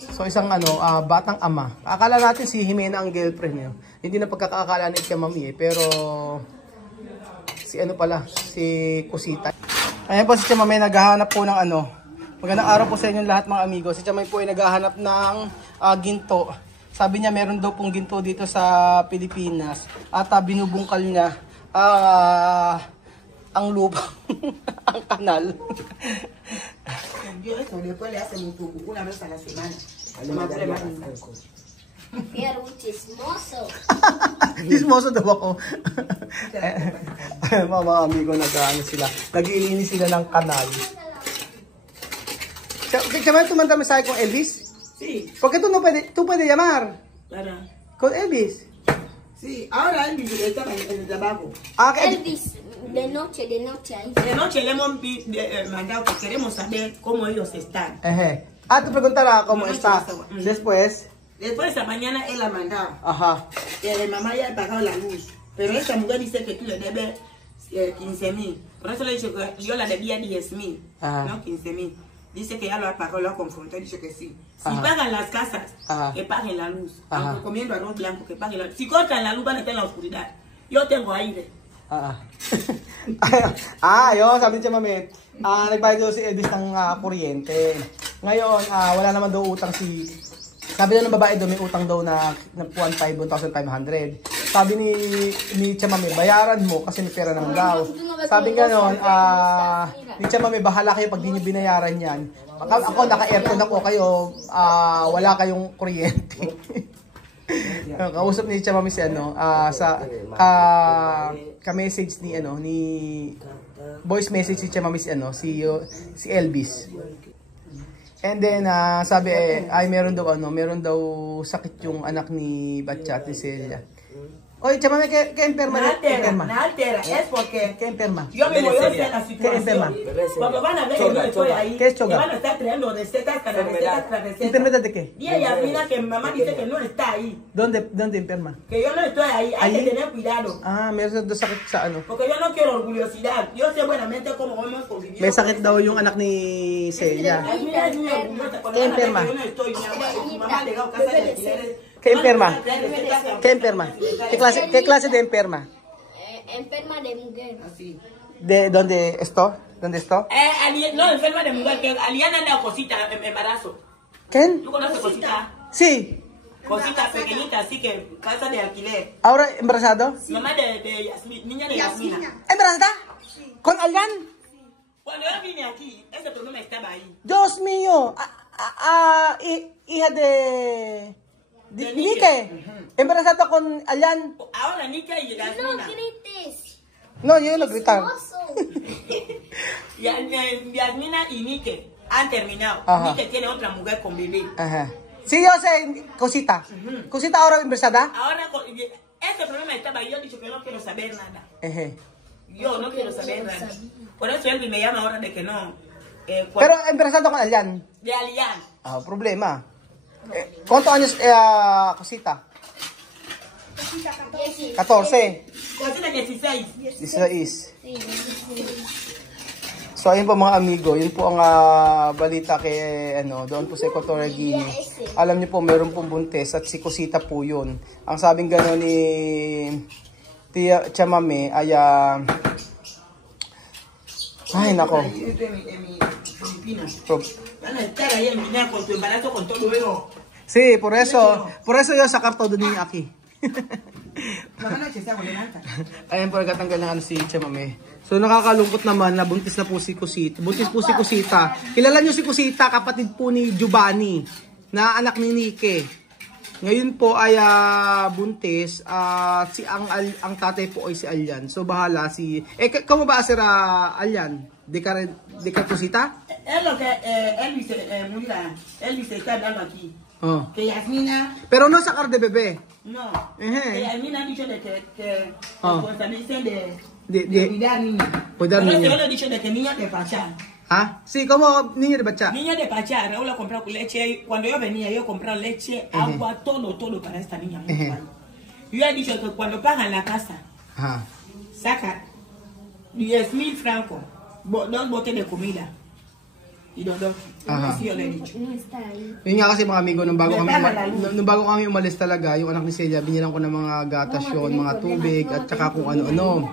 So isang batang ama. Akala natin si Jimena ang girlfriend niya. Hindi na pagkakaakala ni Tia Mami pero si pala, si Kusita. Ayan po si Tia Mami naghahanap po ng Magandang araw po sa inyo lahat mga amigo. Si Tia Mami po ay naghahanap ng ginto. Sabi niya meron daw pong ginto dito sa Pilipinas at binubungkal niya ang lupa, ang kanal. Yo eso después le hacen una vez a la semana. Pero un chismoso. Chismoso daw ako. Mga amigo sila. Nag-iinis sila ng kanal. ¿Chaval tú manda mensaje con Elvis? Sí. ¿Por qué tú no puedes llamar? Para. ¿Con Elvis? Sí, ahora Elvis estaba en el trabajo. Ah, Elvis, de noche ahí. De noche le hemos mandado que queremos saber cómo ellos están. Ah, te preguntará cómo No, está. no, no. Después. Después esta mañana él la mandaba. Ajá. Que mamá ya ha pagado la luz. Pero esta mujer dice que tú le debes 15,000. Por eso le he dicho que yo la debía 10,000. Ajá. No 15,000. Dice que ya lo ha pagado, lo ha confrontado, dice que sí. Si Ajá. pagan las casas, Ajá. que paguen la luz. Ajá. Aunque comiendo arroz blanco, que paguen la luz. Si cortan la luz, van a estar en la oscuridad. Yo tengo aire. Yun, sabi niya mami, nagbayad daw si Elvis ng kuryente. Ngayon, wala naman daw utang sabi daw ng babae daw may utang daw na 1,500. Sabi ni Tia Mami, bayaran mo kasi may pera ng daw. Sabi gano'n, ni Tia Mami, bahala kayo pag di niyo binayaran yan. Ako, naka-aircon ako kayo, wala kayong kuryente. Kausap ni Tia Mami si ka-message ni voice message si Tia Mami si Elvis. And then sabi meron daw sakit yung anak ni Batchat ni Celia. Oye, Tia Mami, ¿qué enferma? No altera, es porque ¿Qué enferma? yo me voy a hacer la ¿Qué situación. enferma? Cuando van a ver que yo estoy ahí, ¿Qué es que choga? van a estar creando recetas para recetas para recetas. ¿Enfermedad de qué? Y ella mira que mamá dice que no está ahí, ¿Dónde enferma? que yo no estoy ahí, hay ¿Ahí? que tener cuidado. Meron daw sakit sa Porque yo no quiero orgullosidad, yo sé buenamente cómo hemos convivido. May sakit daw yung anak ni Celia. Ay, mira, es muy orgullosa. Cuando ¿Qué van a ver enferma? que yo no estoy, mi mamá ha llegado a casa de alquileres. ¿Qué enferma? Van a traer recetas ¿Qué enferma? ¿Qué clase de enferma? Enferma de mujer. Así. ¿De dónde esto? ¿Dónde esto? No, enferma de mujer, que Aliana anda cosita, embarazo. ¿Quién? ¿Tú conoces cosita? Sí. Cosita pequeñita, así que casa de alquiler. ¿Ahora embarazado? Mamá de Yasmin, niña de Yasmina. ¿Embarazada? ¿Con Allan? Cuando yo vine aquí, ese problema estaba ahí. Dios mío. Hija de Nike. ¿Embarazada con Allan? Ahora Nika y No Yasmina. grites. No, yo no gritar. Chismoso. Yasmina y Nike han terminado. Ajá. Nike tiene otra mujer con bebé. Ajá. Sí, yo sé, Cosita. ¿Cosita ahora embarazada? Ahora, ese problema estaba ahí. Yo he dicho que no quiero saber nada. Ajá. Yo no quiero saber nada. Por eso él me llama ahora de que no. Pero embarazada con Allan. De Alian. Problema. ¿Cuántos años, Cosita? 14. Cosita 16. 16. Sí, So ayun po mga amigo, yun po ang balita kay doon po sa Equatorial Guinea. Alam niyo po meron pong buntis at si Cosita po yun. Ang sabing gano'n ni Tia Mami ay nako. Van a estar ahí en Guinea con tu embarazo, con todo luego. Sí, por eso yo sacar todo niya aquí. Ayan po nagtatanggal ng si Tia Mami. So nakakalungkot naman na buntis na po si Cosita. Buntis po si Cosita. Kilala niyo si Cosita, kapatid po ni Giovanni, na anak ni Nike. Ngayon po ay buntis at ang tatay po ay si Alyan. So bahala si ¿cómo va a ser Alyan? ¿De ka Cosita? Es lo que Elvis está hablando aquí. Oh. Que Yasmina. Pero no sacar de bebé. No. Ejé. Que Yasmina ha dicho de que responsabilicen De cuidar niña. cuidar Pero niña. yo le he dicho de que niña de Pachá. ¿Ah? Sí, como niña de bacha. Niña de Pachá, Raúl ha comprado leche. Cuando yo venía, yo compraba leche, agua, todo para esta niña. Muy mal. Yo he dicho que cuando pagan la casa, Ajá. saca 10,000 francos, 2 botes de comida. Y Dodoki. Ajá. Sí, yo le he dicho. No está ahí. Yun nga kasi mga amigo, nung bago May kami, tama lang. nung bago kami umalis talaga, yung anak ni Celia, binilang ko ng mga gatas yun, mga tubig, at saka kung ano-ano.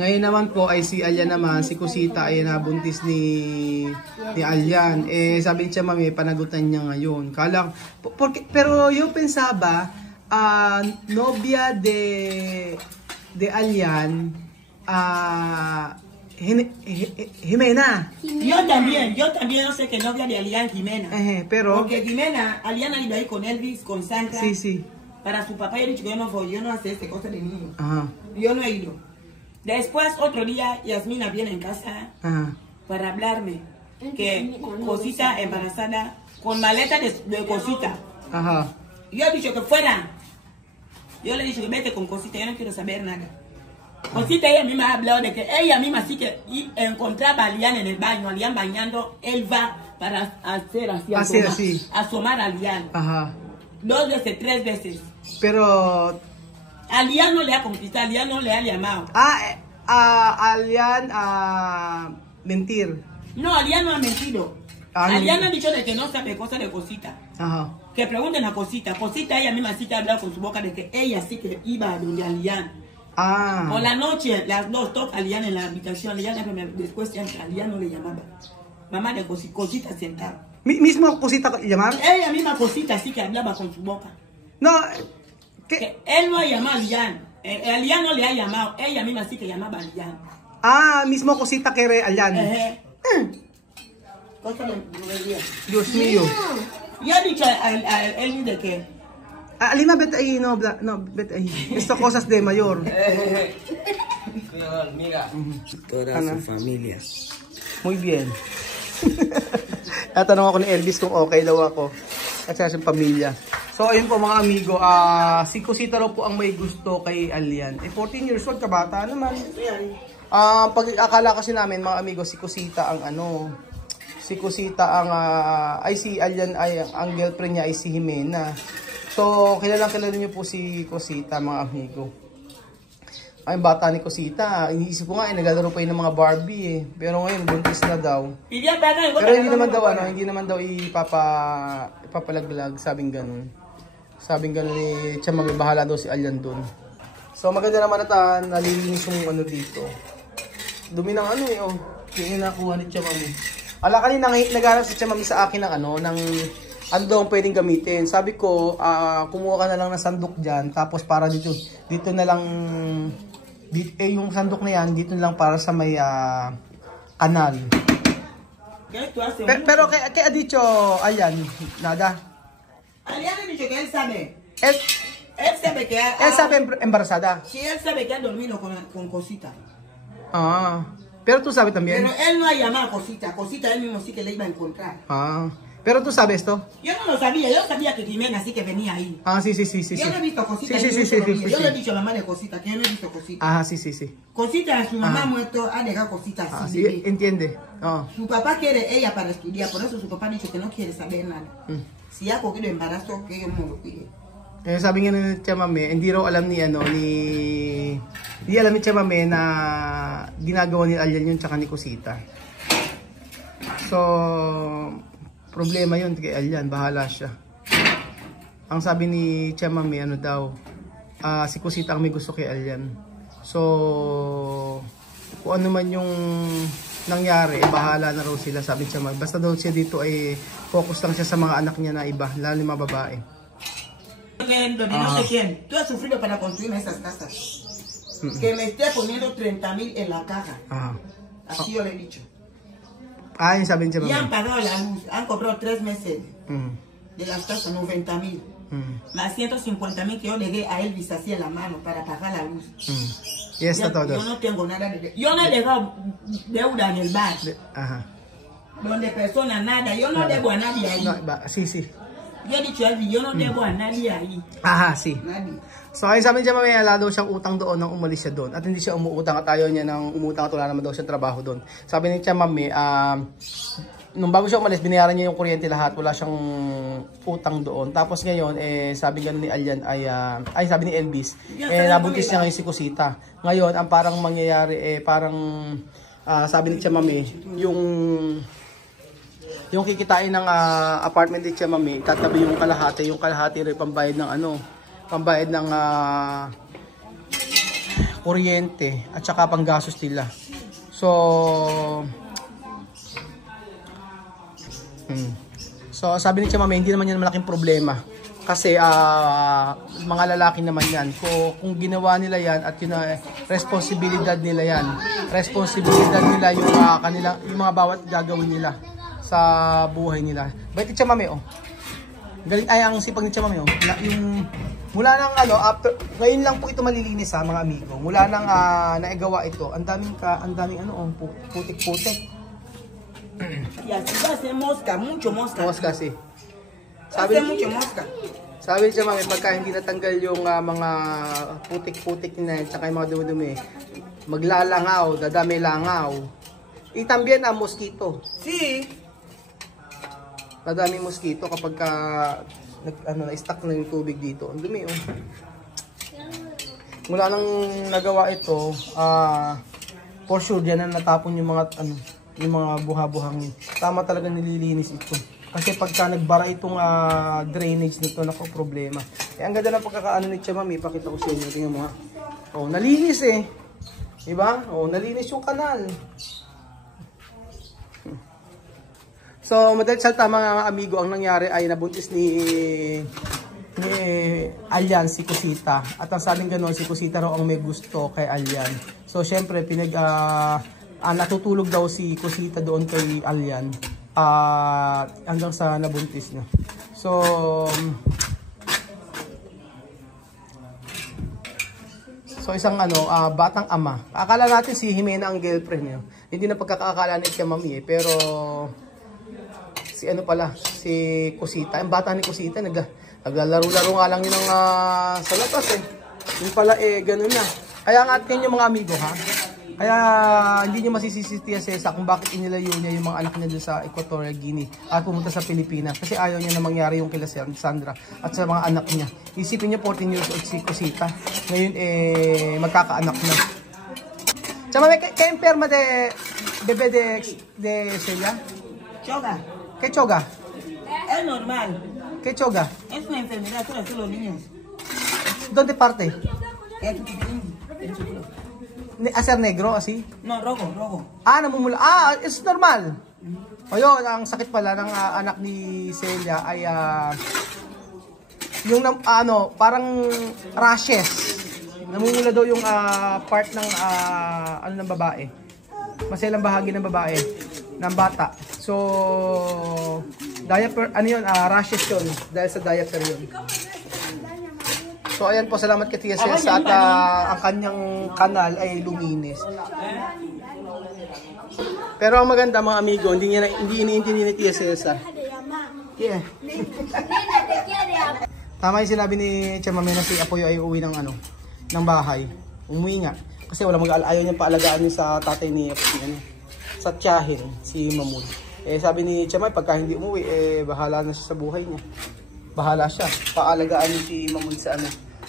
Ngayon naman po ay si Alyan naman, si Kusita ay nabuntis ni Alyan. Eh sabi niya mami, panagutan niya ngayon. Pero yo pensaba, novia de Alyan, Jimena. Yo también no sé qué novia de Alian Jimena. Pero Porque Jimena, Alian ha ido ahí con Elvis, con Sandra. sí, sí. Para su papá, yo he dicho que yo no voy, yo no hace este cosa de niño. Ajá. Yo no he ido. Después, otro día, Yasmina viene en casa Ajá. para hablarme que Cosita embarazada, con maleta de Cosita. Ajá. Yo he dicho que fuera. Yo le he dicho que vete con Cosita, yo no quiero saber nada. Cosita ella misma ha hablado de que ella misma sí que encontraba a Lian en el baño, a Lian bañando, él va para hacer así, asomar a Lian. Ajá. 2 veces, 3 veces. Pero A Lian no le ha conquistado, a Lian no le ha llamado. Alyan mentir. No, Alian no ha mentido. Ah, no. Alian ha dicho de que no sabe cosas de Cosita. Ajá. Que pregunten a Cosita. Cosita ella misma sí que ha hablado con su boca de que ella sí que iba a donde Alian. Por la noche, las dos toca Alian en la habitación. Alian después ya Alian no le llamaba. Mamá de Cosita sentada. Mismo Cosita llamar. Ella misma Cosita sí que hablaba con su boca. No. Que él no ha llamado a Alian. Alian no le ha llamado. Ella misma sí que llamaba a Alian. Mismo Cosita que Alyan. Cosa de brujería. Dios mío. Yo he dicho a él de que Alina, vete ahí, no, vete ahí. Esto cosas de mayor. Mira, toda su familia. Muy bien. Natanong ako ni Elvis kung okay daw ako. At sa pamilya. So, ayun po mga amigo. Si Cosita raw po ang may gusto kay Alyan. 14 years old, kabata naman. Pag akala kasi namin mga amigo, si Cosita ang si Cosita ang, si Alyan ay, ang girlfriend niya ay si Jimena. So, kilala niyo po si Cosita, mga amigo. Ay, bata ni Cosita. Iniisip ko nga, naglalaro pa yun ng mga Barbie eh. Pero ngayon, buntis na daw. Pero hindi naman daw ipapalaglag, sabing ganun. Sabing ganun ni Chama, may bahala daw si Alyan dun. So, maganda naman at nalilinis yung dito. Dumi ng yung nakuha ni Chama. Kanina nagharap si Chama sa akin ng ano daw ang pwedeng gamitin. Sabi ko, kumuha ka na lang ng sandok dyan. Tapos para dito na lang, yung sandok na yan, dito na lang para sa may kanal. Pero kay Adicho, Alyan, nada. Alyan ha dicho que él sabe. Él sabe que sabe embarazada. Sí, él sabe que ha dormido con Cosita. Pero tú sabes también. Pero él no ha llamado a Cosita. Cosita él mismo sí que le iba a encontrar. Pero tú sabes esto. Yo no lo sabía, yo sabía que Jimena sí que venía ahí. Sí. Yo no he visto Cosita. Sí. Yo le he dicho a la mamá de Cosita que yo no he visto Cosita. Sí. Cosita, su mamá muerto, ha dejado Cosita así. Sí, entiende. Su papá quiere ella para estudiar, por eso su papá ha dicho que no quiere saber nada. Si ha cogido embarazo, que yo no lo cuide. Sabi nga ni Chamame, hindi raw alam ni alam ni Chamame na ginagawa ni Alyan yun tsaka ni Cosita. So, problema yun kay Alyan, bahala siya. Ang sabi ni Chamame, si Cosita ang may gusto kay Alyan. So, kung ano man yung nangyari, bahala na raw sila, sabi ni Chamame. Basta daw siya dito ay focus lang siya sa mga anak niya na iba, lalo yung mga babae. No sé quién. Tú has sufrido para construirme esas casas. Que me esté poniendo 30,000 en la caja. Así yo le he dicho. Yung sabi ni Chamame. Y han pagado la luz, han cobrado 3 meses de las casas, 90,000. Más 150,000 que yo le dé a Elvis así en la mano para pagar la luz. Y está todo. Yo no tengo nada de... Yo no he dejado deuda en el bar. Donde personas nada. Yo no debo a nadie ahí. Sí. Yo he dicho a Elvis, yo no debo a nadie ahí. Sí. Nadie. So, ayun sabi niya, may ala daw siyang utang doon nang umalis siya doon. At hindi siya umuutang at ayaw niya nang umutang at wala naman daw siyang trabaho doon. Sabi ni Tia Mami, nung bago siya umalis, binayaran niya yung kuryente lahat. Wala siyang utang doon. Tapos ngayon, sabi nga ni Alyan sabi ni Elvis, nabuntis niya ngayon si Cosita. Ngayon, ang parang mangyayari, sabi ni Tia Mami, yung kikitain ng apartment ni Tia Mami, tatabi yung kalahati rin pambayad ng ano, pambayad ng kuryente at saka panggastos nila. So sabi ni Tia Mami, hindi naman yan malaking problema. Kasi mga lalaki naman yan. Kung ginawa nila yan at yun responsibilidad nila yan. Responsibilidad nila yung mga bawat gagawin nila sa buhay nila. Bait ni Tia Mami, oh. Galing ay ang sipag ni Tia Mami, oh. Mula nang after ngayon lang po ito malilinis ha, mga amigo. Mula nang naigawa ito, ang daming putik-putik. Ya, si hace mosca, mucho mosca. Mosca kasi. Hace mucho mosca. Sabi niya Mami, pagka hindi natanggal yung mga putik-putik na at saka yung mga dumi-dumi, maglalangaw, dadami langaw. Itambien ang mosquito. Sí. Dadami mosquito kapag na-stuck na yung tubig dito. Ang dumi, oh. Mula nang nagawa ito, for sure diyan na natapon yung mga yung mga buha-buhangin. Tama talaga nililinis ito. Kasi pagka nagbara itong drainage nito, nako problema. Ang ganda ng pagkakaano ni Tia Mami, pakita ko sa inyo. Tingnan mo ha. Oh, nalinis eh. Diba? Oh, nalinis yung kanal. So, madalit salta mga amigo, ang nangyari ay nabuntis ni Alyan si Cosita. At ang sabing gano'n, si Cosita raw ang may gusto kay Alyan. So, syempre, natutulog daw si Cosita doon kay Alyan. Hanggang sa nabuntis niya. So isang batang ama. Akala natin si Jimena ang girlfriend niya. Hindi na pagkakaakala ni Tia Mami pero si si Cosita, ang bata ni Cosita naglalaro-laro nga lang yun sa labas eh. Yung pala ganun na. Kaya nga atin yung mga amigo ha. Kaya hindi nyo masisisi Tia Cesa kung bakit inilayo niya yung mga anak niya doon sa Equatorial Guinea at pumunta sa Pilipinas. Kasi ayaw niya na mangyari yung kila Sandra at sa mga anak niya. Isipin niyo 14 years old si Cosita. Ngayon magkakaanak na. Chama, ¿qué enferma de bebé de Celia? Choga. ¿Qué choga? Es normal. ¿Qué choga? Es una enfermedad que hacen los niños. ¿Dónde parte? Es chiquitín. Hacer negro, así? No, rojo. Namumula. It's normal. O yun, ang sakit pala ng anak ni Celia ay yung parang rashes. Namumula daw yung part ng ng babae. Maselang bahagi ng babae, ng bata. So, diaper, rashes yun. Dahil sa diaper yun. So ayan po, salamat kay Tia Cesa at ang kanyang kanal ay luminis. Pero ang maganda mga amigo, hindi iniintindi ni Tia Cesa. Yeah. Tama yung sinabi ni Tia Mami na si Apoyo ay uwi ng bahay. Umuwi nga. Kasi wala ayaw niya paalagaan niya sa tatay ni sa tiyahin, si Mamud. Sabi ni Tia Mami, pagka hindi umuwi, bahala na siya sa buhay niya. Bahala siya. Paalagaan niya si Mamud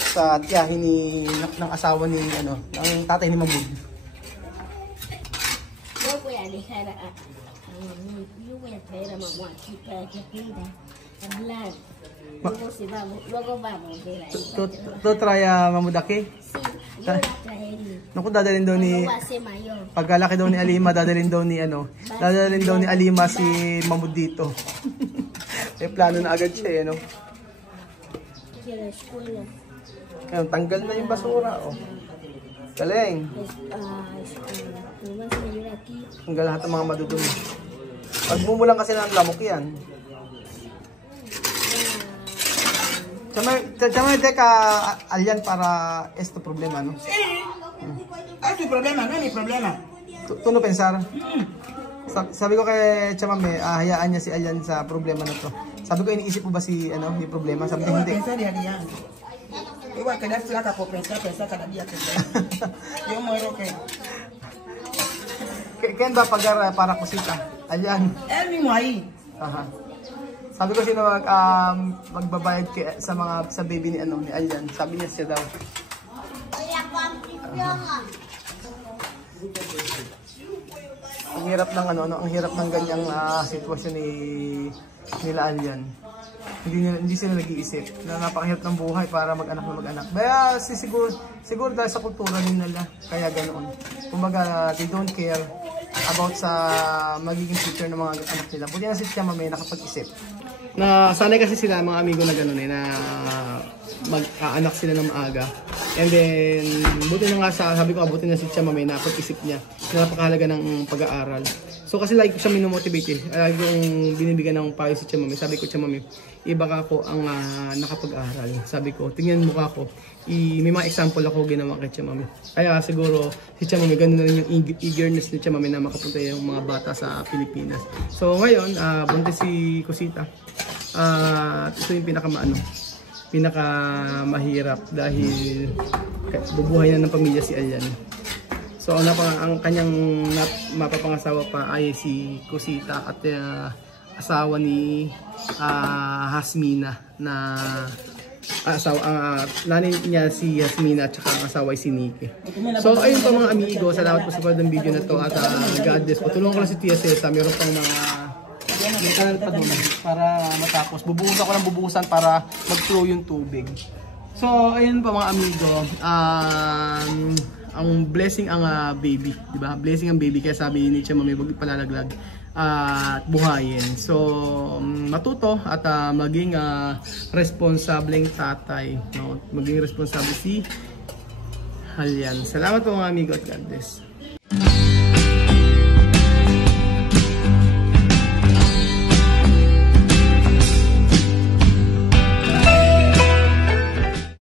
sa tiyahin ng asawa ni ng tatay ni Mamud. Yo voy a dejar yo voy a traer a mamá aquí para que aprenda a hablar. Luego vamos a ver ahí. To try Mamud aquí? Sí, yo la traeré. Naku, dadalhin daw ni Va a ser mayor. pagkalaki daw ni Alima, dadalhin daw ni Alima si Mamud dito. May plano na agad siya, Que la escuela. Ayun, tanggal na yung basura, oh. Galing. Me vas a ayudar aquí. Tanggal lahat ng mga madudumi. Pag bumulang kasi ng lamok yan. Chama, teka, Alyan para esto problema, no? Sí. Es tu problema, no es mi problema. Tu no pensar? Sabi ko kay Chamame, hayaan niya si Alyan sa problema na to. Sabi ko, iniisip mo ba yung problema? Sabi ko, hindi. Pensar diariamente. Igual que dar flaca por pensar cada día que yo muero que... Ken ba para Cosita? Alyan. Él mismo ahí. Aha. Sabi ko sino magbabayad sa baby ni Alyan. Sabi niya siya daw. Ang hirap ng ang hirap ng ganyang sitwasyon nila Alyan. Hindi sila nag-iisip na napakahirap ng buhay para mag-anak na mag-anak. Kaya siguro dahil sa kultura nila, kaya ganoon. Kumbaga, they don't care about sa magiging future ng mga anak nila. Buti na si Tia Mame nakapag-isip. Na sanay kasi sila mga amigo na gano'n na mag-aanak sila ng maaga. And then, buti na nga sabi ko, buti na si Tia Mame na pag-isip niya na napakahalaga ng pag-aaral. So kasi like ko siya minomotivate lagi kong binibigyan ng payo si Tia Mame. Sabi ko, Tia Mame, iba ka ako ang nakapag-aral. Sabi ko, tingnan mo ka ako. May mga example ako ginawa kay Tia Mame. Kaya siguro si Tia Mame, ganun na rin yung eagerness ni Tia Mame na makapunta yung mga bata sa Pilipinas. So ngayon, buntis si Cosita. Ito yung pinakamahirap dahil bubuhay na ng pamilya si Alyan. So ang kanyang mapapangasawa pa ay si Cosita at asawa ni Hasmina na nanay niya si Hasmina at saka ang asawa ay si Nikki. So ayun po mga amigo, salamat po sa panood ng video na to at God bless po. Tulungan ko lang si Tia Cesa, meron pang mga may kanal pa doon para matapos. Bubuhusan ko ng bubuhusan para mag-flow yung tubig. So ayun po mga amigo, ang blessing ang baby, di ba? Blessing ang baby, kaya sabi ni Tia Mame, wag ipalalaglag at buhayin. So matuto at maging responsableng tatay, no? Maging responsable si Alyan. Salamat po mga amigo at God bless.